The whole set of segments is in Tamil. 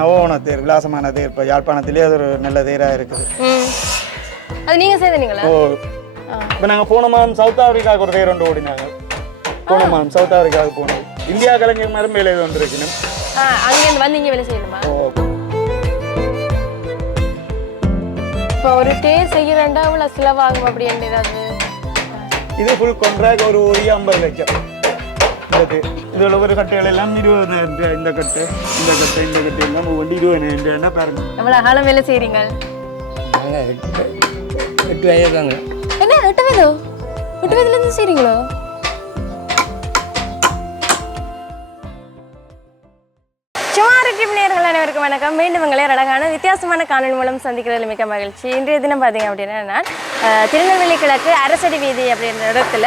நவோன தேர் விலாசமான தேர் இப்போ யாழ்ப்பாணத்திலே அது ஒரு நல்ல தேராக இருக்குது. அது நீங்கள் செய்தீங்களா? ஓ இப்போ நாங்கள் போன மாதம் சவுத் ஆப்பிரிக்காவுக்கு ஒரு தேர் ஒன்று ஓடினாங்க. போன மாதம் சவுத் ஆப்பிரிக்காவுக்கு போனோம். இந்தியா கலைஞர் மாதிரி வேலை ஒன்று இருக்கணும். அங்கேருந்து வந்து இங்கே வேலை செய்யணுமா? இப்போ ஒரு தேர் செய்ய வேண்டாம் அவ்வளோ செலவாகும் அப்படின்னு ஏதாவது? இது ஃபுல் கான்ட்ராக்ட் ஒரு 50 லட்சம். இதோட ஒரு கட்டுகள் எல்லாம் 20,000. இந்த கட்டு எல்லாம் ஒவ்வொன்று 20,000 பாருங்க. எவ்வளோ காலம் வேலை செய்கிறீங்க? 8 வயதாங்க. என்ன 8 வயதுலேருந்து செய்கிறீங்களோ? அனைவருக்கும் வணக்கம். மீண்டும் உங்களை அழகான வித்தியாசமான காணொலி மூலம் சந்திக்கிறதுல மிக்க மகிழ்ச்சி. இன்றைய தினம் பார்த்தீங்க அப்படின்னா நான் திருநெல்வேலி கிழக்கு அரசடி வீதி அப்படின்ற இடத்துல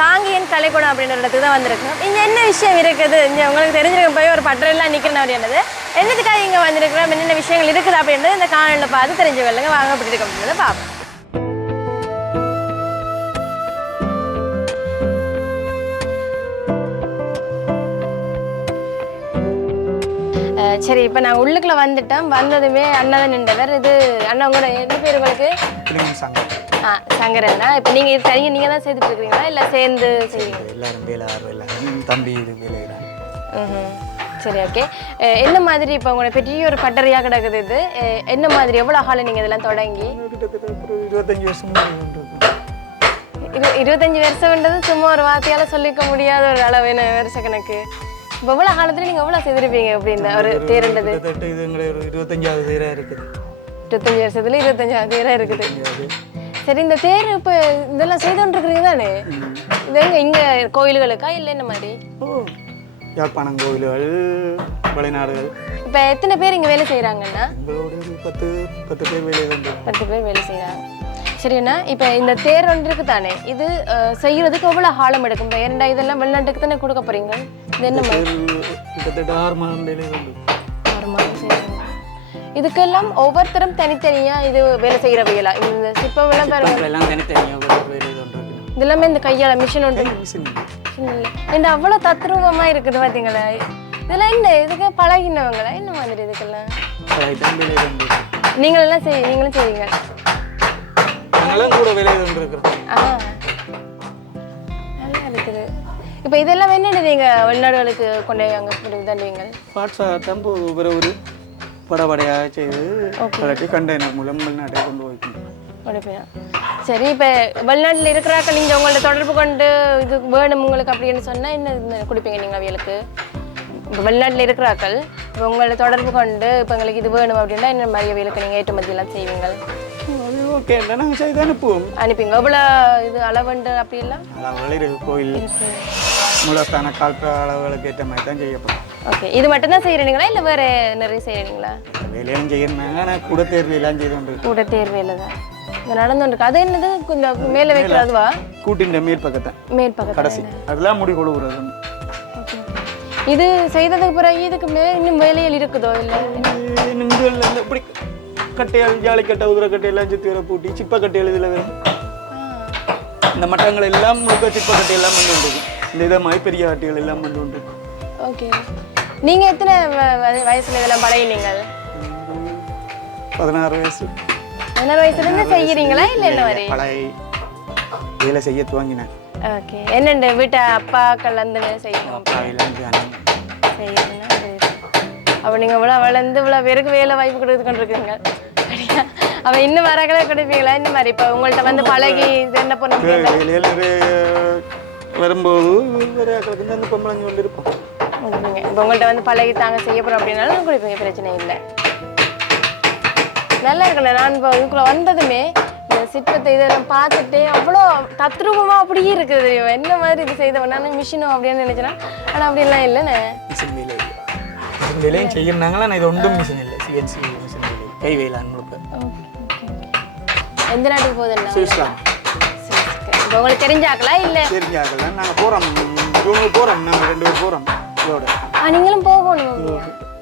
காங்கியன் கலைக்கூடம் அப்படின்ற இடத்துக்கு தான் வந்திருக்கோம். இங்கே என்ன விஷயம் இருக்குது, இங்கே உங்களுக்கு தெரிஞ்சிருக்கும் போய் ஒரு பட்டரெல்லாம் நிற்கிறேன் அப்படின்றது என்னதுக்காக இங்கே வந்திருக்கிறோம், என்னென்ன விஷயங்கள் இருக்குது அப்படின்றது இந்த காணொலியில் பார்த்து தெரிஞ்சு கொள்ளுங்க. வாங்க அப்படி இருக்க அப்படின்றத பார்ப்போம். சரி, இப்போ நான் உள்ளுக்குள்ள வந்துட்டேன். வந்ததுமே அண்ணா தான் நின்றவர். இது அண்ணா உங்களோட என்ன பேர் உங்களுக்கு? சங்கரண்ணா. இப்போ நீங்கள் தனியாக நீங்கள் தான் செய்துட்டு இருக்கிறீங்களா இல்லை சேர்ந்து செய்வீங்க? எல்லாரும் வேலை தம்பி இது வேலை. சரி, ஓகே. என்ன மாதிரி இப்போ உங்களோட பெரிய ஒரு பட்டறையாக கிடக்குது இது? என்ன மாதிரி எவ்வளோ காலம் நீங்கள் இதெல்லாம் தொடங்கி? 25 வருஷம். 25 வருஷம்ன்றது சும்மா ஒரு வார்த்தையால் சொல்லிக்க முடியாத ஒரு அளவு வருஷ கணக்கு. இப்போ எவ்வளோ காலத்தில் நீங்கள் எவ்வளோ செய்திருப்பீங்க அப்படின்னு ஒரு தேர்ன்றது? இது எங்களுக்கு ஒரு 25வது தேராக இருக்குது. 25 வருஷத்துல 25வது தேராக இருக்குது. சரி, இந்த தேர் இப்போ இதெல்லாம் செய்தோன்னு இருக்கிறீங்க தானே? இது எங்கே இங்கே கோயில்களுக்கா இல்லை என்ன மாதிரி? யாழ்ப்பாணம் கோயில்கள், வெளிநாடுகள். இப்போ எத்தனை பேர் இங்கே வேலை செய்கிறாங்கன்னா? எங்களோட 10 பேர் வேலை பண்ணுறாங்க. 10 பேர் வேலை செய்கிறாங்க. சரிண்ணா, இப்போ இந்த தேர் ஒன்று இருக்கு தானே, இது செய்யறதுக்கு எவ்வளோ காலம் எடுக்கும்? இப்போ இரண்டா இதெல்லாம் வெளிநாட்டுக்கு தானே கொடுக்க போறீங்க? இது என்ன மாதிரி? கிட்டத்தட்ட 6 மாதம் வேலை வந்து 6 மாதம் செய்யணும். இதுக்கெல்லாம் ஒவ்வொருத்தரும் தனித்தனியாக இது வேலை செய்கிற வேலை. இந்த சிப்பமெல்லாம் பாருங்க, எல்லாம் தனித்தனியாக வேலை பண்ணுறாங்க. இதெல்லாமே இந்த கையால் மிஷின் ஒன்று என்ன அவ்வளோ தத்ரூபமாக இருக்குது பார்த்தீங்களா? இதெல்லாம் என்ன இதுக்கு பழகினவங்களா என்ன மாதிரி? இதுக்கெல்லாம் நீங்களெல்லாம் நீங்களும் செய்வீங்க? கூட வேலை வந்துருக்குறோம். நல்லா இருக்குது. இப்போ இதெல்லாம் என்னென்ன நீங்கள் வெளிநாடுகளுக்கு கொண்டு அங்கே கொண்டு தண்டுவீங்க? பார்ட்ஸாக தம்பு ஒரு படபடையாக செய்து கலட்டி கண்டெய்னர் மூலம் வெளிநாட்டை கொண்டு போய்க்கணும். சரி, இப்போ வெளிநாட்டில் இருக்கிறாக்க நீங்கள் உங்கள்ட்ட தொடர்பு கொண்டு இது வேணும் உங்களுக்கு அப்படின்னு சொன்னால் என்ன கொடுப்பீங்க நீங்கள் அவைகளுக்கு? இப்போ வெளிநாட்டில் இருக்கிறாக்கள் இப்போ உங்களை தொடர்பு கொண்டு இப்போ எங்களுக்கு இது வேணும் அப்படின்னா என்ன மாதிரி அவைகளுக்கு நீங்கள் ஏற்றுமதியெல்லாம் செய்வீங்க? ஓகே, நாங்கள் செய்து அனுப்பிங்க. எவ்வளோ இது அளவுண்டு அப்படிலாம்? அளவுகள் கோயில் மூலஸ்தான கால்ப அளவுகளுக்கு ஏற்ற மாதிரி தான் செய்யப்படும். ஓகே, இது மட்டும்தான் செய்கிறீங்களா இல்லை வேறு நிறைய செய்கிறீங்களா? வேலையும் செய்யணுங்க. ஆனால் கூட தேர்வையெல்லாம் செய்து கொண்டு கூட தேர்வையில் தான் இந்த நடந்துருக்கு. அது என்னது கொஞ்சம் மேலே வைக்கிறதுவா? கூட்டின் மேற்பக்கத்தை மேற்பக்கத்தை கடைசி அதெல்லாம் முடி கொழுவுறது. இது செய்ததுக்கு பிறகு இதுக்கு மேலே இன்னும் வேலைகள் இருக்குதோ? இல்லை இப்படி கட்டையால் ஜாலிக்கட்டை உதிரக்கட்டையெல்லாம் சுற்றி வர பூட்டி சிப்பக்கட்டைகள் இதில் வரும். இந்த மட்டங்கள் எல்லாம் முழுக்க சிப்பக்கட்டையெல்லாம் வந்து கொண்டிருக்கும். இந்த இதை மாதிரி பெரிய கட்டைகள் எல்லாம் வந்து கொண்டிருக்கும். ஓகே, நீங்கள் எத்தனை வயசுல இதெல்லாம் பழகினீங்க? 16 வயசு. 16 வயசுலேருந்து செய்கிறீங்களா இல்லை என்ன மாதிரி? பழைய வேலை செய்ய துவங்கினேன். ஓகே, என்னண்டு வீட்டை அப்பாக்கள் வந்து செய்யணும் செய்யணும்னா அப்போ நீங்கள் இவ்வளோ வளர்ந்து இவ்வளோ பேருக்கு வேலை வாய்ப்பு கொடுத்து கொண்டிருக்குங்க. அவன் இன்னும் வரக்களே கொடுப்பீங்களா இந்த மாதிரி? இப்போ உங்கள்கிட்ட வந்து பழகி என்ன பண்ணுவீங்க? வரும்போது அந்த பொம்பளைங்க கொண்டு இருப்போம் கொடுப்பீங்க. இப்போ உங்கள்கிட்ட வந்து பழகி தாங்க செய்ய போகிறோம் அப்படின்னாலும் கொடுப்பீங்க, பிரச்சனை இல்லை. நல்லா இருக்குல்ல? நான் இப்போ இதுக்குள்ளே வந்ததுமே இந்த சிற்பத்தை இதெல்லாம் பார்த்துட்டு அவ்வளோ தத்ரூபமாக அப்படியே இருக்குது. என்ன மாதிரி இது செய்த நான் மிஷினும் அப்படின்னு நினைச்சேன்னா, ஆனால் அப்படிலாம் இல்லைண்ணே. வேலையும் செய்யறாங்களா? நான் இது ஒன்றும் மிஷின் இல்லை, சிஎன்சி மிஷின் இல்லை, கை வேளாண் முழுக்க. எந்த நாட்டுக்கு போகுதுன்னா? சுவிட்சர்லாந்து. இப்போ உங்களுக்கு தெரிஞ்சாக்கலா இல்லை? தெரிஞ்சாக்கல. நாங்கள் போகிறோம், இவங்க போகிறோம், நாங்கள் 2 பேர் போகிறோம் இதோட. நீங்களும் போகணும்?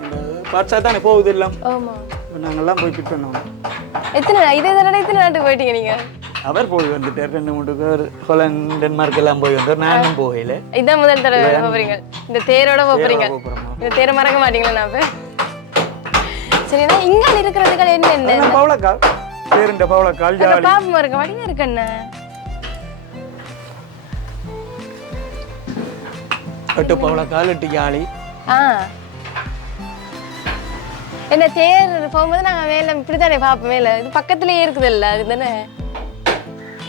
இந்த பார்ட்ஸாக தானே போகுது எல்லாம். ஆமாம், நாங்கள்லாம் போய் பிட் பண்ணுவோம். எத்தனை நாட்டுக்கு போயிட்டீங்க நீங்கள்? அவர் போய் வந்துட்டார். 2-3 பேர் ஹாலந்து, டென்மார்க் எல்லாம் போய் வந்தார். நானும் போகல. இதான் முதல் தடவை போகிறீங்க? இந்த தேரோட போகிறீங்க? இந்த தேரை மறக்க மாட்டீங்களா? நான் சரினா இங்க இருக்கிறதுகள் என்ன பவளக்கால் தேருண்ட பவளக்கால் ஜாலி பாப்பமா இருக்கு வடிவா இருக்கு என்ன 8 பவளக்கால் 8 ஜாலி என்ன தேர் போகும்போது நாங்க மேல இப்படித்தானே பாப்போம் மேல இது பக்கத்துலயே இருக்குதுல்ல அதுதானே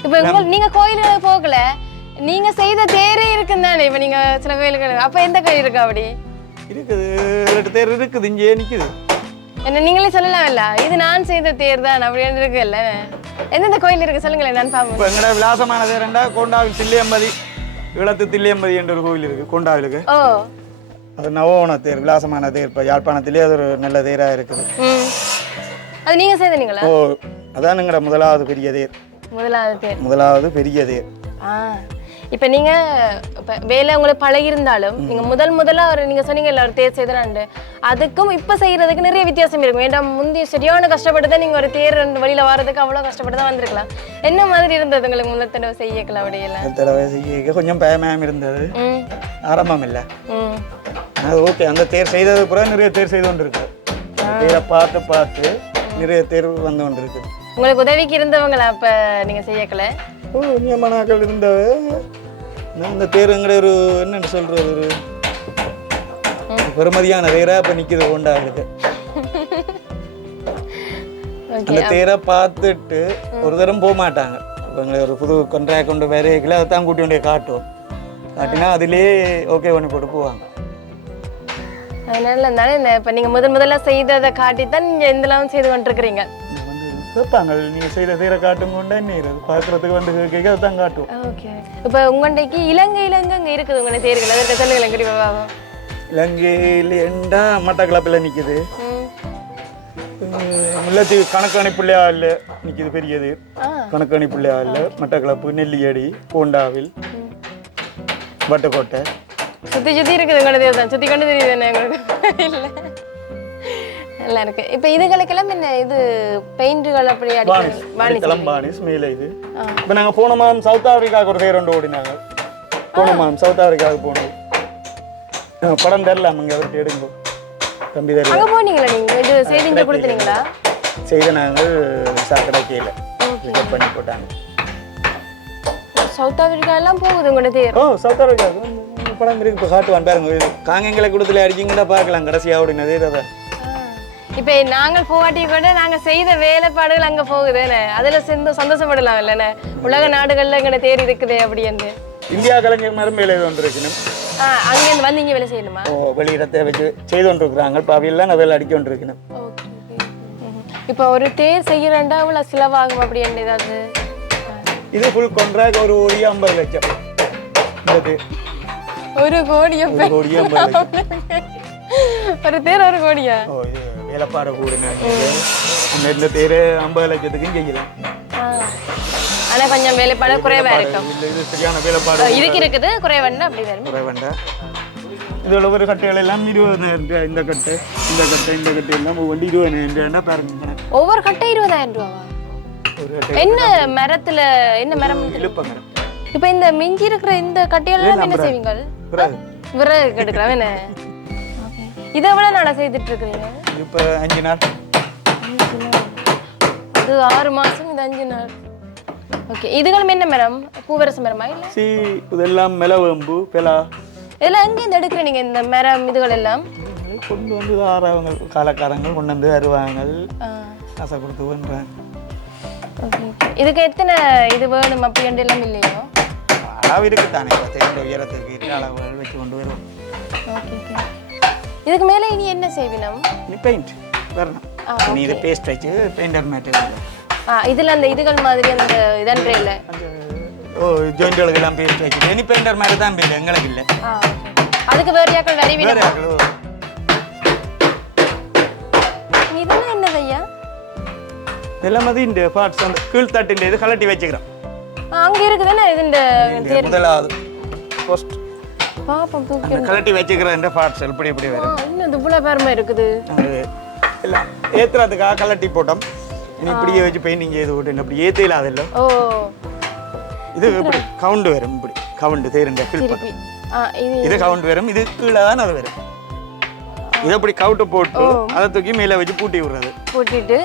இப்ப நீங்க கோயிலுக்கு போகல நீங்க செய்த தேரே இருக்குதானே இப்ப நீங்க சில கோயிலுக்கு அப்ப எந்த கோயில் இருக்கு அப்படி இருக்குது 2 தேர் இருக்குது இங்கே நிக்குது என்ன நீங்களே சொல்லலாம் இல்ல இது நான் செய்த தேர் தான் அப்படின்னு இருக்குல்ல எந்தெந்த கோயில் இருக்கு சொல்லுங்களேன் நான் பாப்போம் இப்ப எங்கட விலாசமான தேரண்டா கோண்டாவில் தில்லையம்பதி ஈழத்து தில்லையம்பதி என்ற ஒரு கோயில் இருக்கு கோண்டாவிலுக்கு அது நவோன தேர் விலாசமான தேர் இப்போ யாழ்ப்பாணத்திலே அது ஒரு நல்ல தேரா இருக்குது அது நீங்க செய்தீங்களா அதான் எங்கட முதலாவது பெரிய தேர் முதலாவது பெரிய தேர் இப்ப நீங்க வேலை உங்களுக்கு பழகி இருந்தாலும் நீங்க முதல்ல ஒரு நீங்க சொன்னீங்க ஒரு தேர் செய்தாண்டு அதுக்கும் இப்ப செய்யறதுக்கு நிறைய வித்தியாசம் இருக்கும் ஏன்னா முந்தைய சரியான கஷ்டப்பட்டு நீங்க ஒரு தேர் வழியில வர்றதுக்கு அவ்வளவு கஷ்டப்பட்டு தான் வந்திருக்கலாம் என்ன மாதிரி இருந்தது உங்களுக்கு முதல் தடவை செய்யக்கலாம் அப்படியெல்லாம் தடவை செய்ய கொஞ்சம் பயமாயம் இருந்தது ஆரம்பம் இல்ல அது ஓகே அந்த தேர் செய்தது பிறகு நிறைய தேர் செய்து கொண்டு இருக்கு தேரை பார்த்து நிறைய தேர் வந்து கொண்டு இருக்கு உங்களுக்கு உதவிக்கு இருந்தவங்களா அப்ப நீங்க செய்யக்கல நியமனாக்கள் இருந்தவ இந்த தேருங்கிற ஒரு என்னன்னு சொல்றது ஒரு பெருமதியான தேரா இப்ப நிக்குது கொண்டாடுது அந்த தேரை பார்த்துட்டு ஒரு தரம் போக மாட்டாங்க எங்களை ஒரு புது கொன்றாய் கொண்டு வேறையில அதை தான் கூட்டி கொண்டே காட்டுவோம் காட்டினா அதிலே ஓகே பண்ணி போட்டு போவாங்க அதனால தானே இப்ப நீங்க முதல்ல செய்ததை காட்டித்தான் நீங்க எந்தெல்லாம் செய்து கொண்டிருக்கிறீங்க கேட்பாங்க நீங்க செய்த தேரை காட்டும் கொண்டா என்ன பாக்குறதுக்கு வந்து கேட்க தான் காட்டும் ஓகே இப்ப உங்கண்டைக்கு இலங்கை அங்க இருக்குது உங்க தேர்கள் அதற்கு சொல்லுங்க கண்டிப்பா இலங்கையில் என்றா மட்டக்களப்பில் நிக்குது முல்லைத்தீவு கணக்காணி பிள்ளையாவில் நிக்குது பெரியது கணக்காணி பிள்ளையாவில் மட்டக்களப்பு நெல்லியடி கோண்டாவில் வட்டுக்கோட்டை சுத்தி இருக்குது உங்களோட தேர் தான் சுத்தி கொண்டு தெரியுது என்ன உங்களுக்கு இல்லை நல்லா இருக்கு இப்போ இதுகளுக்கெல்லாம் என்ன இது பெயிண்டுகள் அப்படி அடிக்கலாம் பானிஸ் மேலே இது இப்போ நாங்கள் போன மாதம் சவுத் ஆப்பிரிக்காவுக்கு ஒரு தேர் ஒன்று ஓடினாங்க போன மாதம் சவுத் ஆப்பிரிக்காவுக்கு போனோம் படம் தரலாம் அங்கே அவர்கிட்ட எடுங்க தம்பி தரலாம் அங்கே போனீங்களா நீங்கள் இது செய்து கொடுத்துறீங்களா செய்த நாங்கள் சாக்கடை கீழே பிக்கப் பண்ணி போட்டாங்க சவுத் ஆப்பிரிக்கா எல்லாம் போகுது உங்களோட தேர் சவுத் ஆப்பிரிக்காவுக்கு படம் இருக்கு இப்போ காட்டுவான் பாருங்க காங்கங்களை கொடுத்துல அடிச்சிங்கன்னா பார்க்கலாம் கடைசியாக ஓடின தேர் அதை இப்போ நாங்கள் போவாட்டி கூட நாங்கள் செய்த வேலைப்பாடுகள் அங்கே போகுதுன்னு அதில் சந்தோஷப்படலாம் இல்லைண்ணே உலக நாடுகளில் எங்கட தேர் இருக்குது அப்படின்னு இந்தியா கலைஞர் மரம் வேலை ஒன்று இருக்கணும் அங்கேருந்து வந்து இங்கே வேலை செய்யணுமா வெளியிடத்தை வச்சு செய்து கொண்டு இருக்கிறாங்க இப்போ அவையெல்லாம் நான் வேலை அடிக்க கொண்டு இருக்கணும் இப்போ ஒரு தேர் செய்யறேன்டா அவ்வளோ செலவாகும் அப்படின்னு ஏதாவது இது ஃபுல் கான்ட்ராக்ட் ஒரு கோடி 50 லட்சம் இந்த தேர் ஒரு கோடி 50 லட்சம் ஒரு தேர் ஒரு கோடியா வேலைப்பாடு கூடுங்க இந்த தேர் 50 லட்சத்துக்கும் செய்யலாம் ஆனா கொஞ்சம் வேலைப்பாடு குறைவா இருக்கும் இது சரியான வேலைப்பாடு இருக்குது குறைவண்டா அப்படி வரும் குறைவண்டா இதோட ஒரு கட்டைகள் எல்லாம் 20,000 இந்த கட்டை எல்லாம் ஒவ்வொன்று 20,000 பாருங்க ஒவ்வொரு கட்டை 20,000 ரூபாவா என்ன மரத்துல என்ன மரம் இழுப்ப மரம் இப்போ இந்த மிஞ்சி இருக்கிற இந்த கட்டையெல்லாம் என்ன செய்வீங்க விறகு எடுக்கலாம் என்ன இதை எவ்வளவு நாளா செய்துட்டு இருக்கீங்க இப்போ 5 நாள் இது 6 மாசம் இது 5 நாள் ஓகே இதுகளும் என்ன மரம் பூவரச மரமா இல்ல இதெல்லாம் மிளவேம்பு பெலா இதெல்லாம் எங்க எடுக்கிற நீங்க இந்த மரம் இதுகள் எல்லாம் கொண்டு வந்து ஆறவங்க காலக்காரங்க கொண்டு வந்து வருவாங்க காசை கொடுத்து பண்றாங்க இதுக்கு எத்தனை இது வேணும் அப்படி எல்லாம் இல்லையோ அளவு இருக்கு தானே தேர்ந்த உயரத்துக்கு அளவுகள் வச்சு கொண்டு வருவோம் ஓகே இதுக்கு மேல இனி என்ன செய்வினம் நீ பெயிண்ட் வரணும் நீ இது பேஸ்ட் வச்சு பெயிண்டர் மேட் இதுல அந்த இதுகள் மாதிரி அந்த இதன்றே இல்ல ஜாயிண்ட்களுக்கு எல்லாம் பேஸ்ட் வச்சு இனி பெயிண்டர் மேட் தான் பேர் எங்களுக்கு இல்ல அதுக்கு வேற யாக்கள் வரிவினம் இதெல்லாம் என்னது ஐயா இதெல்லாம் வந்து இந்த பார்ட்ஸ் அந்த கீழ் தட்டின் இது கலட்டி வச்சுக்கிறோம் அங்க இருக்குதானே இது முதலாவது ஃபர்ஸ்ட் பாப்போம் தூக்கி கலட்டி வச்சுக்கிற இந்த பார்ட்ஸ் இப்படி வரும் இன்னும் இவ்வளவு பேர்மா இருக்குது எல்லாம் ஏத்துறதுக்காக கலட்டி போட்டோம் இனி இப்படியே வச்சு பெயிண்டிங் செய்து போட்டு அப்படி ஏத்தையில அதில்ல இது இப்படி கவுண்ட் வரும் இப்படி கவுண்ட் தேருண்ட ஃபில் பண்ணி இது கவுண்ட் வரும் இது கீழே தான் அது வரும் இதை அப்படி கவுட்டு போட்டு அதை தூக்கி மேலே வச்சு பூட்டி விடுறது. பூட்டிட்டு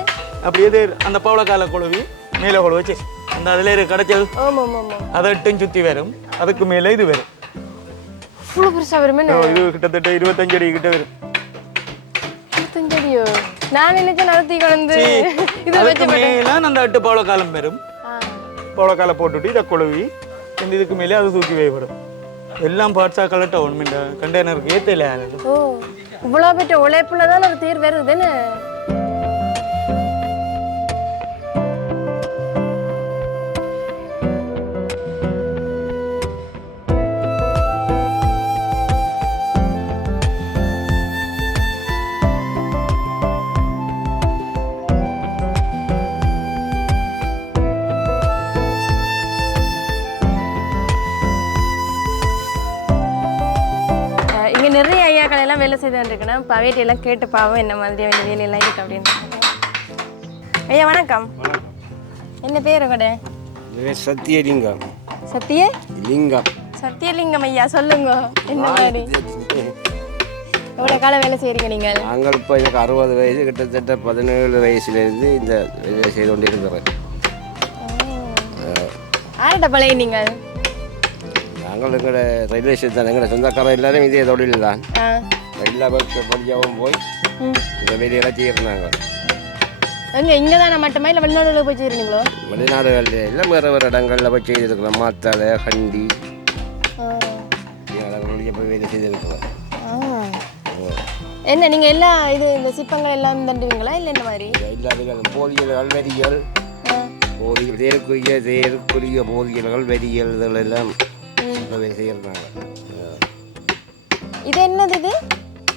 அப்படியே அந்த பவளக்கால குழவி மேலே கொழு வச்சு அந்த அதில் இருக்க கடைச்சல் அதை எட்டும் சுற்றி வரும். அதுக்கு மேலே இது வரும். இவ்வளோ பெருசாக வருமே. இது கிட்டத்தட்ட 25 அடி கிட்ட வரும். 25 அடியோ? நான் நினைச்சேன் நடத்தி கலந்து இது அதுக்கு மேலே அந்த 8 பவளக்காலம் வரும். பவளக்காலை போட்டுட்டு இதை குழவி இந்த இதுக்கு மேலே அது தூக்கி வைப்படும். எல்லாம் பார்ட்ஸாக கலட்ட ஒன்று இந்த கண்டெய்னருக்கு ஏற்றல. ஓ, இவ்வளோ பெற்ற உழைப்புல தான் ஒரு தேர் வருதுன்னு. இங்கே நிறைய ஐயாக்கள் எல்லாம் வேலை செய்து இருக்கணும். இப்போ வீட்டையெல்லாம் கேட்டு பாவம் என்ன மாதிரி வேண்டிய வேலையெல்லாம் இருக்கு அப்படின்னு. ஐயா வணக்கம். என்ன பேர் உங்களோட? சத்தியலிங்கம். சத்தியலிங்கம். சத்தியலிங்கம் ஐயா, சொல்லுங்க என்ன மாதிரி எவ்வளோ காலம் வேலை செய்கிறீங்க நீங்கள்? நாங்கள் இப்போ எனக்கு 60 வயசு, கிட்டத்தட்ட 17 வயசுலேருந்து இந்த வேலை செய்து கொண்டு இருக்கிறேன். ஆர்ட்ட பழைய நீங்கள்? நாங்கள் எங்களோட ரயில்வே ஸ்டேஷன் எங்களோட சொந்தக்காரர் எல்லாரும் இதே தொழில் தான். எல்லா படிக்கவும் போய் இந்த வேலையெல்லாம் செய்யறாங்க. இங்கே தானே மட்டுமா இல்லை வெளிநாடுகளில் போய் செய்கிறீங்களோ? வெளிநாடுகளில் எல்லாம் வேறு வேறு இடங்களில் போய் செய்திருக்கிறோம். மாத்தாலை, கண்டி இடங்களில் போய் வேலை செய்திருக்கிறோம். என்ன நீங்கள் எல்லா இது இந்த சிப்பங்கள் எல்லாம் தண்டுவீங்களா இல்லை என்ன மாதிரி? எல்லாத்துக்கும் போதியல்கள், வரிகள், தேருக்குரிய போதியல்கள், வரிகள் இதெல்லாம் செய்யறாங்க. இது என்னது? இது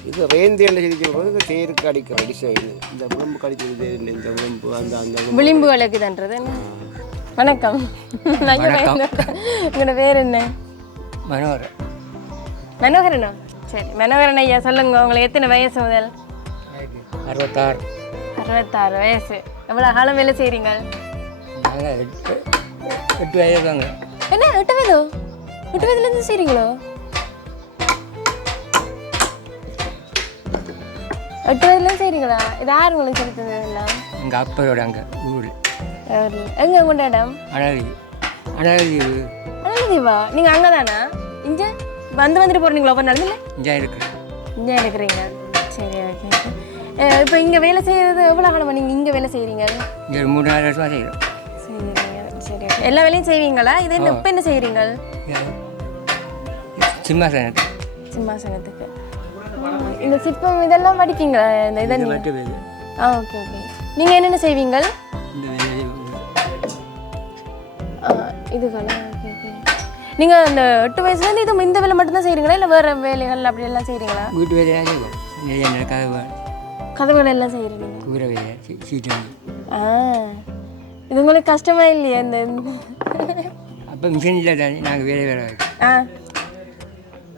இது ரேந்தியல்ல செய்து தேருக்கு அடிக்கிற டிசைன். இந்த விளிம்பு கடிக்கிறது, இந்த விளிம்பு அந்த விளிம்புகளுக்கு தன்றது. வணக்கம். உங்களோட பேர் என்ன? மனோகரன். மனோகரனா? சரி மனோகரன் ஐயா, சொல்லுங்க உங்களுக்கு எத்தனை வயசு முதல்? 66. 66 வயசு. எவ்வளோ காலம் வேலை செய்கிறீங்க? 8 வயது தாங்க. என்ன 8 வயதோ? 8 வயதுலேருந்து செய்கிறீங்களோ? 8 வயதுலேருந்து செய்கிறீங்களா? இது யார் உங்களுக்கு சொல்லி தந்ததெல்லாம்? எங்கள் அப்பையோட அங்கே ஊர். எங்கே உங்களோட இடம்? அழகுதீவா? நீங்கள் அங்கே தானா? இங்கே வந்துட்டு போகிறீங்களா? ஒவ்வொரு நாள் இல்லை இங்கே இருக்கிறீங்க. சரி ஓகே. இப்போ இங்கே வேலை செய்கிறது எவ்வளோ காலமாக நீங்கள் இங்கே வேலை செய்கிறீங்க? இங்கே 3-4 வருஷமாக செய்கிறோம். செய்கிறீங்க. சரி ஓகே. எல்லா வேலையும் செய்வீங்களா? இது என்ன இப்போ என்ன செய்கிறீங்க? சிம்மாசனத்துக்கு. இந்த சிற்பம் இதெல்லாம் படிப்பீங்களா? இந்த இதெல்லாம் ஓகே ஓகே. நீங்கள் என்னென்ன செய்வீங்க? இதுக்கெல்லாம் ஓகே ஓகே. நீங்கள் இந்த 8 வயசுலேருந்து இது இந்த வேலை மட்டும்தான் செய்கிறீங்களா இல்லை வேறு வேலைகள் அப்படி எல்லாம் செய்கிறீங்களா? வீட்டு வேலையெல்லாம் செய்வோம். கதவுகள் எல்லாம் செய்கிறீங்க? கூரை வேலை, சீட்டு. இது உங்களுக்கு கஷ்டமா இல்லையா? இந்த அப்போ மிஷின் இல்லை தானே, நாங்கள் வேலை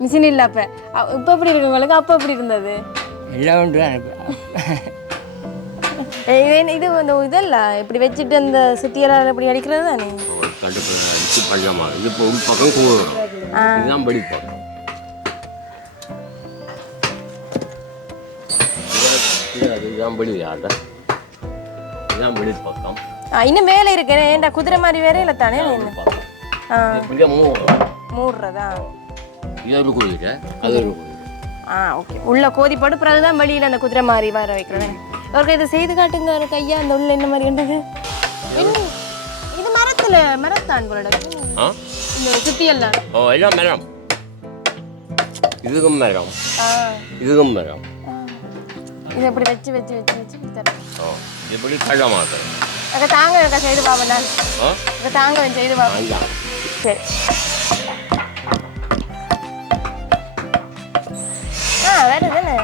மிஷின் இல்லை. அப்போ இப்போ எப்படி இருக்கு உங்களுக்கு? அப்போ எப்படி இருந்தது? எல்லாம் உண்டு தான். இது இந்த இதெல்லாம் இப்படி வச்சுட்டு அந்த சுத்தியெல்லாம் இப்படி அடிக்கிறது தானே? இது இப்போ உள் பக்கம் கூறும், இதுதான் படிப்போம். இதுதான் படி ஆட்ட, இதுதான் படி பக்கம். இன்னும் மேலே இருக்கு ஏன்டா குதிரை மாதிரி வேற இல்லை தானே? மூடுறதா? இது ஒரு குதிரை, அது ஒரு குதிரை. ஓகே. உள்ள கோதி போட்டு பிறகு தான் வெளியில் அந்த குதிரை மாதிரி வர வைக்கிறேன். அவருக்கு இதை செய்து காட்டுங்க ஒரு கையா. அந்த உள்ள என்ன மாதிரி கண்டது? இது மரத்தான் போல இந்த சுத்தியெல்லாம். எல்லாம் மரம். இதுக்கும் மரம், இதுக்கும் மரம். இது எப்படி வச்சு வச்சு வச்சு வச்சு தரேன். இப்படி கள்ள மாத்திரம் அதை தாங்க செய்து பாப்பேன். அதை தாங்க செய்து பாப்பேன். சரி. வேற தானே?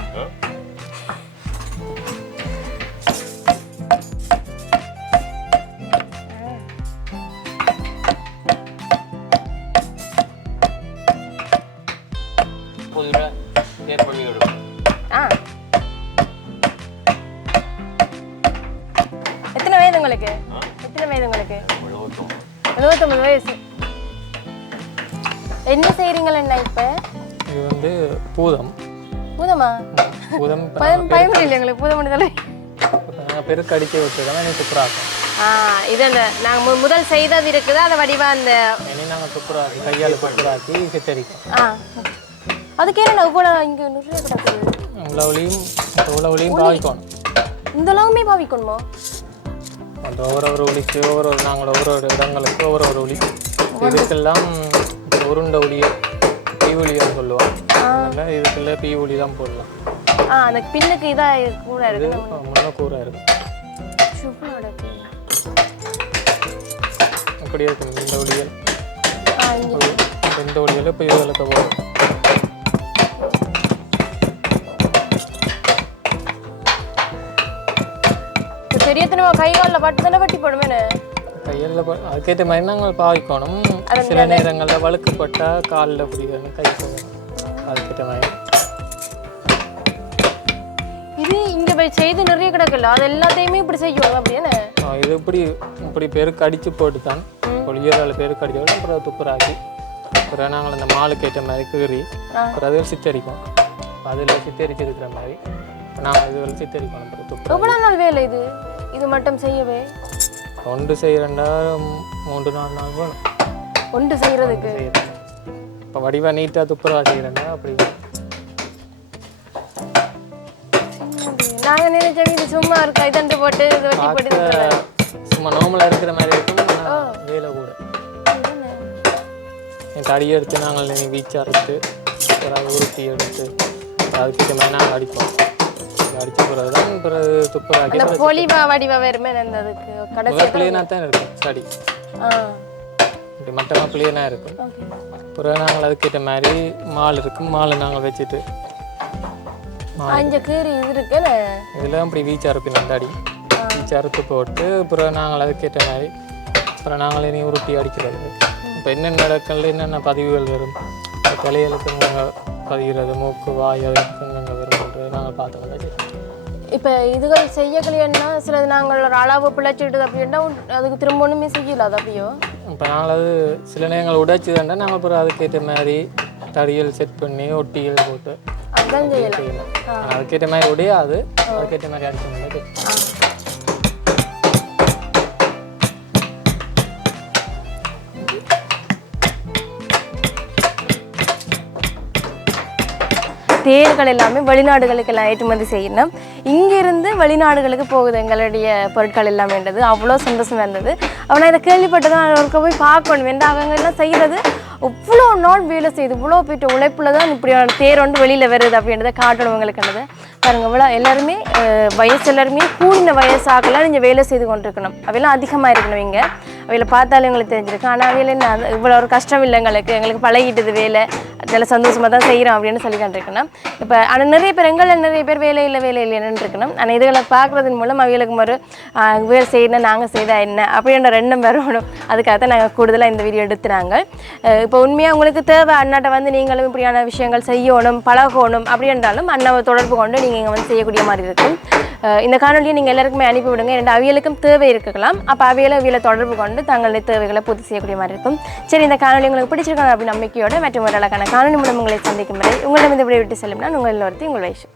எத்தனை வயது உங்களுக்கு? 79 வயசு. என்ன செய்றீங்களா இப்ப? இது வந்து பூதம் பூதமா பூதம் பயம் இல்லை எங்களுக்கு பூதம் முடிதலை பெருக்கு அடிக்க விட்டுருக்கோம் எனக்கு துப்புராக்கும் இது அந்த நாங்கள் முதல் செய்தது இருக்குது அதை வடிவா அந்த இனி நாங்கள் துப்புராக்கி கையால் துப்புராக்கி சித்தரிக்கும் அதுக்கு என்ன இவ்வளோ இங்கே நிறைய கிடக்குது உளவுலையும் பாவிக்கணும் இந்த அளவுமே பாவிக்கணுமா அந்த ஒவ்வொரு ஒளிக்கு நாங்கள் ஒவ்வொரு இடங்களுக்கு ஒவ்வொரு ஒளி இதுக்கெல்லாம் உருண்டை ஒளியை பீ ஒளியான்னு சொல்லுவோம் அதனால இதுக்குள்ள பீ ஒளி தான் போடலாம் அந்த பின்னுக்கு இதாக கூட இது முன்ன கூரை இருக்கு அப்படி இருக்கு இந்த ஒளிகள் இந்த ஒளிகள் இப்போ இதில் போகும் பெரியத்தனமா கை காலில் பட்டு தானே கட்டி போடுவேன்னு கையில் அதுக்கேற்ற மாதிரி நாங்கள் பாவிக்கணும் சில நேரங்களில் வழுக்கப்பட்டால் காலில் பிடிக்கணும் கை போகணும் அதுக்கேற்ற மாதிரி இது இங்கே போய் செய்து நிறைய கிடக்கல அது எல்லாத்தையுமே இப்படி செய்யணும் அப்படின்னு இது இப்படி பெருக்கு அடித்து போட்டு தான் ஒளியரால் பெருக்கு அடிச்சு விட அப்புறம் துப்புராக்கி அப்புறம் நாங்கள் அந்த மாலுக்கு ஏற்ற மாதிரி கீறி அப்புறம் அதில் சித்தரிக்கும் அதில் சித்தரிச்சிருக்கிற மாதிரி நாங்கள் இதுவரை சித்தரிக்கணும் அப்புறம் துப்புரா எவ்வளோ நாள் வேலை இது மட்டும் செய்யவே ஒன்று செய்கிறண்டா 3-4 நாள் வேணும் ஒன்று செய்கிறதுக்கு இப்போ வடிவாக நீட்டாக துப்புரவா செய்கிறேன்னா அப்படி நாங்கள் நினைச்சோம் இது சும்மா இருக்கா இதண்டு போட்டு இது வெட்டி போட்டு சும்மா நார்மலாக இருக்கிற மாதிரி இருக்கும் வேலை கூட என் தடியை எடுத்து நாங்கள் வீச்சு அறுத்து உருட்டி எடுத்து அதுக்கிட்ட மாதிரி நாங்கள் அடிப்போம் அடிச்ச பிறகு தான் பிறகு துப்புராக்கி பொலிவா வடிவா வேறுமே இருந்ததுக்கு கடைசி பிள்ளைனாக தான் இருக்கும் ஸ்டடி இப்படி மட்டமாக பிள்ளைனாக இருக்கும் பிறகு நாங்கள் அதுக்கிட்ட மாதிரி மால் இருக்கும் மாலை நாங்கள் வச்சுட்டு இதெல்லாம் இப்படி வீச்சு அறுப்பினோம் தடி வீச்சு அறுத்து போட்டு அப்புறம் நாங்கள் அதுக்கேற்ற மாதிரி அப்புறம் நாங்கள் இனி உருட்டி அடிக்கிறது இப்போ என்னென்ன இடங்கள்ல என்னென்ன பதிவுகள் வரும் தலையெழுத்து நாங்கள் பதிகிறது மூக்கு வாய் அதுக்கு நாங்கள் வரும்ன்றது நாங்கள் பார்த்தோம் இப்போ இதுகள் செய்யலைன்னா சிலது நாங்கள் ஒரு அளவு பிழைச்சிட்டு அப்படின்னா அதுக்கு திரும்ப ஒன்றுமே செய்யலாது அப்படியோ இப்போ நாங்கள் அது சில நேரங்கள் உடைச்சுதாண்டா நாங்கள் அப்புறம் அதுக்கேற்ற மாதிரி தடியல் செட் பண்ணி ஒட்டியல் போட்டு அதுதான் செய்யலாம் அதுக்கேற்ற மாதிரி உடையாது அதுக்கேற்ற மாதிரி அடிச்சு தேர்கள் எல்லாமே வெளிநாடுகளுக்கெல்லாம் ஏற்றுமதி செய்யணும் இங்கிருந்து வெளிநாடுகளுக்கு போகுது எங்களுடைய பொருட்கள் எல்லாமேன்றது அவ்வளோ சந்தோஷமாக இருந்தது அவனை இதை கேள்விப்பட்டதான் அவருக்கு போய் பார்க்கணும் என்று அவங்க எல்லாம் செய்கிறது இவ்வளோ நாள் வேலை செய்யுது இவ்வளோ போயிட்டு உழைப்பில் தான் இப்படியான தேர் வந்து வெளியில் வருது அப்படின்றத காட்டணும் உங்களுக்குன்றது பாருங்க இவ்வளோ எல்லாருமே வயசு எல்லாருமே கூடின வயசாகலாம் நீங்கள் வேலை செய்து கொண்டிருக்கணும் அவையெல்லாம் அதிகமாக இருக்கணும் இங்கே அவையில் பார்த்தாலும் எங்களுக்கு தெரிஞ்சிருக்கு ஆனால் அவையில் என்ன இவ்வளோ ஒரு கஷ்டம் இல்லை எங்களுக்கு பழகிட்டது வேலை அதெல்லாம் சந்தோஷமாக தான் செய்கிறோம் அப்படின்னு சொல்லி கண்டிருக்கணும் இப்போ ஆனால் நிறைய பேர் எங்களில் நிறைய பேர் வேலை இல்லைன்னு இருக்கணும் ஆனால் இதுகளை பார்க்குறதன் மூலம் அவைகளுக்கு ஒரு வேலை செய்யணும் நாங்கள் செய்தால் என்ன அப்படின்ற எண்ணம் வரணும் அதுக்காக தான் நாங்கள் கூடுதலாக இந்த வீடியோ எடுத்துறாங்க இப்போ உண்மையாக உங்களுக்கு தேவை அண்ணாட்ட வந்து நீங்களும் இப்படியான விஷயங்கள் செய்யணும் பழகணும் அப்படின்றாலும் அண்ணாவை தொடர்பு கொண்டு நீங்கள் இங்கே வந்து செய்யக்கூடிய மாதிரி இருக்கும் இந்த காணொலியை நீங்கள் எல்லாருக்குமே அனுப்பிவிடுங்க ரெண்டு அவியலுக்கும் தேவை இருக்கலாம் அப்போ அவியலை தொடர்பு கொண்டு தங்களுடைய தேவைகளை பூர்த்தி செய்யக்கூடிய மாதிரி இருக்கும் சரி இந்த காணொலி உங்களுக்கு பிடிச்சிருக்காங்க அப்படின்னு நம்பிக்கையோட மற்றும் ஒரு அழகான காணொலி மூலம் உங்களை சந்திக்கும் வரை உங்களிடம் இந்த விட்டு செல்லும் நான் உங்கள் எல்லோருத்தையும் உங்கள் வயசு